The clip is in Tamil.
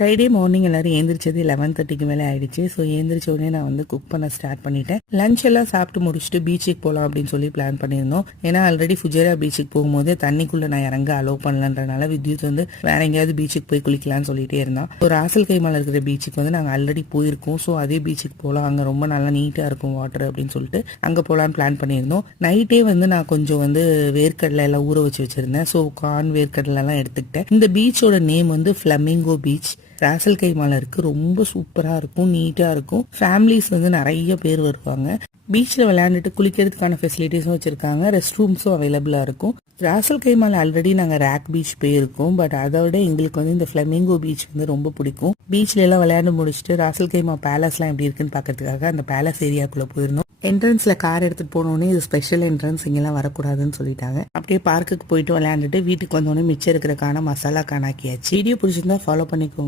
ஃப்ரைடே மார்னிங் எல்லாரும் ஏந்திரிச்சது 11:30க்கு மேலே ஆயிடுச்சு. ஸோ ஏந்திரிச்ச உடனே நான் வந்து குக் பண்ண ஸ்டார்ட் பண்ணிட்டேன். லஞ்ச் எல்லாம் சாப்பிட்டு முடிச்சுட்டு பீச்சுக்கு போகலாம் அப்படின்னு சொல்லி பிளான் பண்ணியிருந்தோம். ஏன்னா ஆல்ரெடி ஃபுஜேரா பீச்சுக்கு போகும்போது தண்ணிக்குள்ளே நான் இறங்க அலோவ் பண்ணலன்றனால வித்யுத் வந்து வேற எங்கேயாவது பீச்சுக்கு போய் குளிக்கலாம்னு சொல்லிட்டே இருந்தான். ஒரு ராசல் கைமால இருக்கிற பீச்சுக்கு வந்து நாங்கள் ஆல்ரெடி போயிருக்கோம். ஸோ அதே பீச்சுக்கு போகலாம், அங்கே ரொம்ப நல்லா நீட்டாக இருக்கும் வாட்டர் அப்படின்னு சொல்லிட்டு அங்கே போகலான்னு பிளான் பண்ணியிருந்தோம். நைட்டே வந்து நான் கொஞ்சம் வந்து வேர்க்கடலை எல்லாம் ஊற வச்சிருந்தேன். ஸோ கார்ன் வேர்க்கடலை எல்லாம் எடுத்துக்கிட்டேன். இந்த பீச்சோட நேம் வந்து ஃபிளமிங்கோ பீச். ராசல் கைமால இருக்கு. ரொம்ப சூப்பரா இருக்கும், நீட்டா இருக்கும். ஃபேமிலிஸ் வந்து நிறைய பேர் வருவாங்க. பீச்சில் விளையாண்டுட்டு குளிக்கிறதுக்கான ஃபெசிலிட்டிஸும் வச்சிருக்காங்க. ரெஸ்ட் ரூம்ஸும் அவைலபிளா இருக்கும். ராசல் கைமால ஆல்ரெடி நாங்கள் ரேக் பீச் போயிருக்கோம். பட் அதை விட எங்களுக்கு வந்து இந்த ஃபிளமிங்கோ பீச் வந்து ரொம்ப பிடிக்கும். பீச்ல எல்லாம் விளையாண்டு முடிச்சுட்டு ராசல் கைமா பேலஸ்லாம் எப்படி இருக்குன்னு பார்க்கறதுக்காக அந்த பேலஸ் ஏரியாக்குள்ள போயிருந்தோம். என்ட்ரன்ஸ்ல கார் எடுத்துட்டு போனோடனே இது ஸ்பெஷல் என்ட்ரன்ஸ், இங்கெல்லாம் வரக்கூடாதுன்னு சொல்லிட்டாங்க. அப்படியே பார்க்குக்கு போயிட்டு விளையாண்டுட்டு வீட்டுக்கு வந்தோடனே மிச்சம் இருக்கிற காண மசாலா காணாக்கியாச்சு. வீடியோ பிடிச்சிருந்தா ஃபாலோ பண்ணிக்கோங்க.